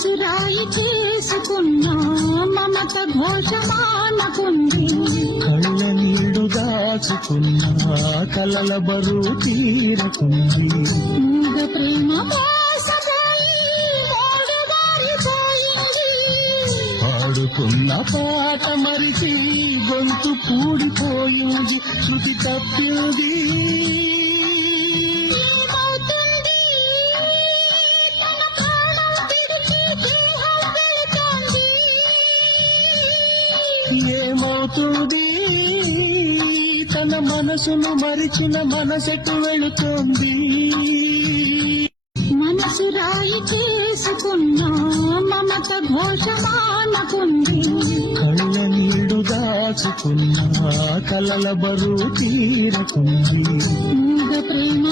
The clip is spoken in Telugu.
మనసు రాయి చేసుకున్నా మమత ఘోషమానకుంది కళ్ళ నీడు దాచుకున్నా కలల బరువు తీరకుంది మూగ ప్రేమ మోసపోయి మోడుగారిపోయింది పాడుకున్న పాట మరిచి గొంతు కూడిపోయింది శృతి తప్పింది ఏమవుతుంది తన మనసును మరిచిన మనసెటు వెళుతుంది మనసు రాయి చేసుకున్నా మమత ఘోషమానకుంది కళ్ళ నీడు దాచుకున్నా కలల బరువు తీరకుంది మూగ ప్రేమ